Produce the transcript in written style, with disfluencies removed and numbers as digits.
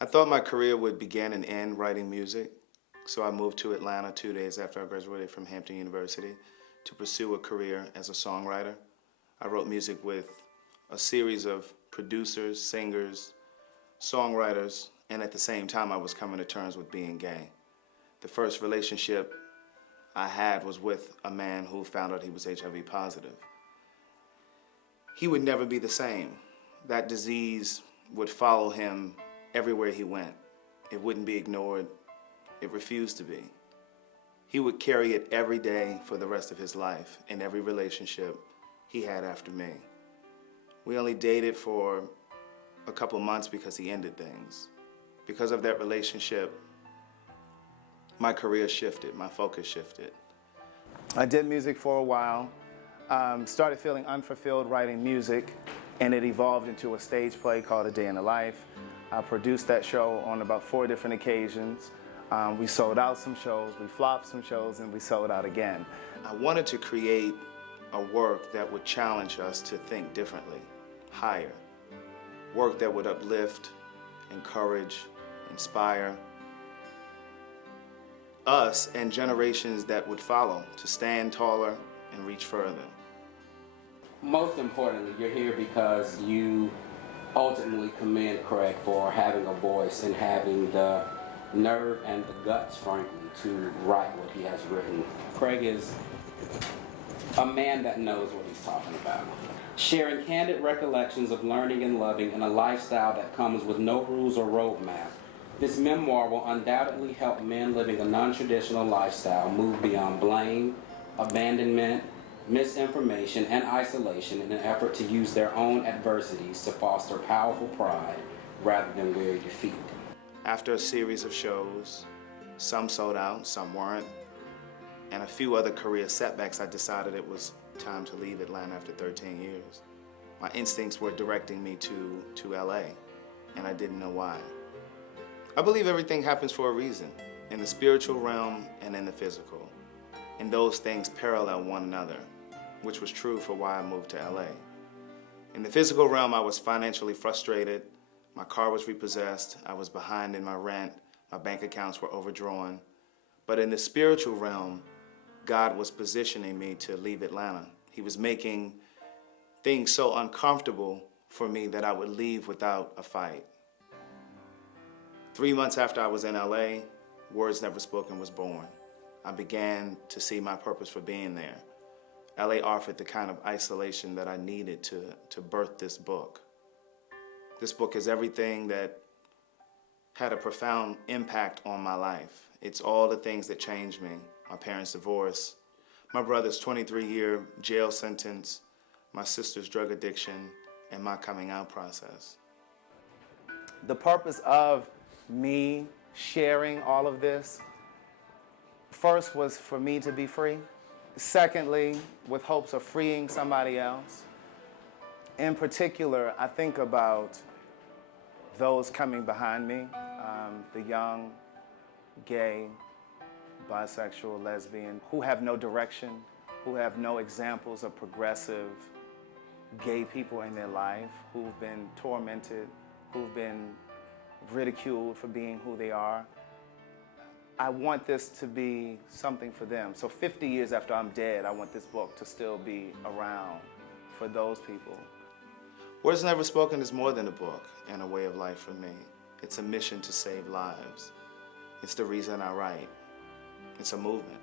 I thought my career would begin and end writing music, so I moved to Atlanta 2 days after I graduated from Hampton University to pursue a career as a songwriter. I wrote music with a series of producers, singers, songwriters, and at the same time I was coming to terms with being gay. The first relationship I had was with a man who found out he was HIV positive. He would never be the same. That disease would follow him everywhere he went. It wouldn't be ignored. It refused to be. He would carry it every day for the rest of his life in every relationship he had after me. We only dated for a couple months because he ended things. Because of that relationship, my career shifted, my focus shifted. I did music for a while, started feeling unfulfilled writing music, and it evolved into a stage play called A Day in the Life. I produced that show on about 4 different occasions. We sold out some shows, we flopped some shows, and we sold out again. I wanted to create a work that would challenge us to think differently, higher. Work that would uplift, encourage, inspire us and generations that would follow to stand taller and reach further. Most importantly, you're here because you ultimately commend Craig for having a voice and having the nerve and the guts, frankly, to write what he has written. Craig is a man that knows what he's talking about. Sharing candid recollections of learning and loving in a lifestyle that comes with no rules or roadmap, this memoir will undoubtedly help men living a non-traditional lifestyle move beyond blame, abandonment, misinformation, and isolation in an effort to use their own adversities to foster powerful pride rather than weary defeat. After a series of shows, some sold out, some weren't, and a few other career setbacks, I decided it was time to leave Atlanta after 13 years. My instincts were directing me to LA, and I didn't know why. I believe everything happens for a reason, in the spiritual realm and in the physical. And those things parallel one another, which was true for why I moved to LA. In the physical realm, I was financially frustrated. My car was repossessed. I was behind in my rent. My bank accounts were overdrawn. But in the spiritual realm, God was positioning me to leave Atlanta. He was making things so uncomfortable for me that I would leave without a fight. 3 months after I was in LA, Words Never Spoken was born. I began to see my purpose for being there. LA offered the kind of isolation that I needed to birth this book. This book is everything that had a profound impact on my life. It's all the things that changed me. My parents' divorce, my brother's 23-year jail sentence, my sister's drug addiction, and my coming out process. The purpose of me sharing all of this, first was for me to be free. Secondly, with hopes of freeing somebody else. In particular, I think about those coming behind me, the young, gay, bisexual, lesbian, who have no direction, who have no examples of progressive gay people in their life, who've been tormented, who've been ridiculed for being who they are. I want this to be something for them. So 50 years after I'm dead, I want this book to still be around for those people. Words Never Spoken is more than a book and a way of life for me. It's a mission to save lives. It's the reason I write. It's a movement.